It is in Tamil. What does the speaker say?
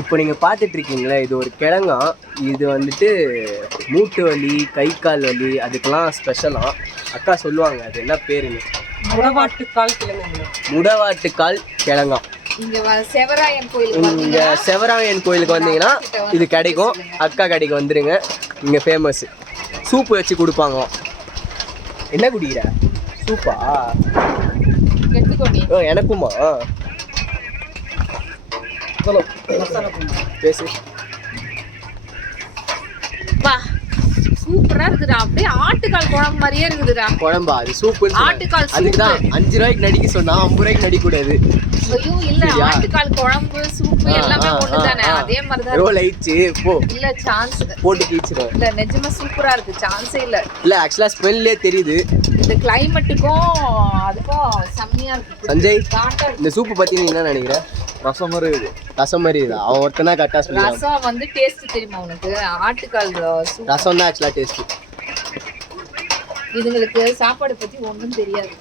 இப்போ நீங்கள் பார்த்துட்டு இருக்கீங்களா, இது ஒரு கிழங்காம். இது வந்துட்டு மூட்டு வலி, கை கால் வலி அதுக்கெல்லாம் ஸ்பெஷலாக அக்கா சொல்லுவாங்க. அது என்ன பேருன்னு? முடவாட்டுக்கால் கிழங்கு. முடவாட்டுக்கால் கிழங்காம். இங்கே செவராயன் கோயிலுக்கு வந்தீங்கன்னா இது கிடைக்கும். அக்கா கடைக்கு வந்துடுங்க. இங்கே ஃபேமஸ். சூப்பு வச்சு கொடுப்பாங்க. என்ன குடிக்கிற? சூப்பா? எனக்குமா? பேசு. சூப்பரா இருக்குடா. அப்படியே ஆட்டுக்கால் குழம்பு மாதிரியே இருக்குதுடா. குழம்பா? அது சூப்பு. ஆட்டுக்கால் அதுக்குதான் 5 ரூபாய்க்கு நடிக்க சொன்னா 50 ரூபாய்க்கு நடிக்க கூடாது. ஐயோ இல்ல, ஆட்டுக்கால் குழம்பு சூப்பு எல்லாமே ஒண்ணுதானே. அதே மாதிரிதான் ரோல் ஆயிடுச்சு. போ. இல்ல சான்ஸ் போட்டு கீச்சிரும். இல்ல நிஜமா சூப்பரா இருக்கு. சான்ஸே இல்ல. இல்ல ஆக்சுவலா ஸ்மெல்லே தெரியுது. இந்த கிளைமேட்டுக்கும் அதுக்கும் செம்மையா இருக்கு. சஞ்சய், இந்த சூப்பு பத்தி நீ என்ன நினைக்கிற? ரசம் மாதிரி இருக்குது. ரசம் மாதிரி இதா? அவன் ஒருத்தனா கரெக்டா சொல்லுவான். ரசம் வந்து டேஸ்ட் தெரியுமா உனக்கு? ஆட்டுக்கால் ரசம் தான் ஆக்சுவலா டேஸ்ட். இதுங்களுக்கு சாப்பாடு பத்தி ஒன்றும் தெரியாது.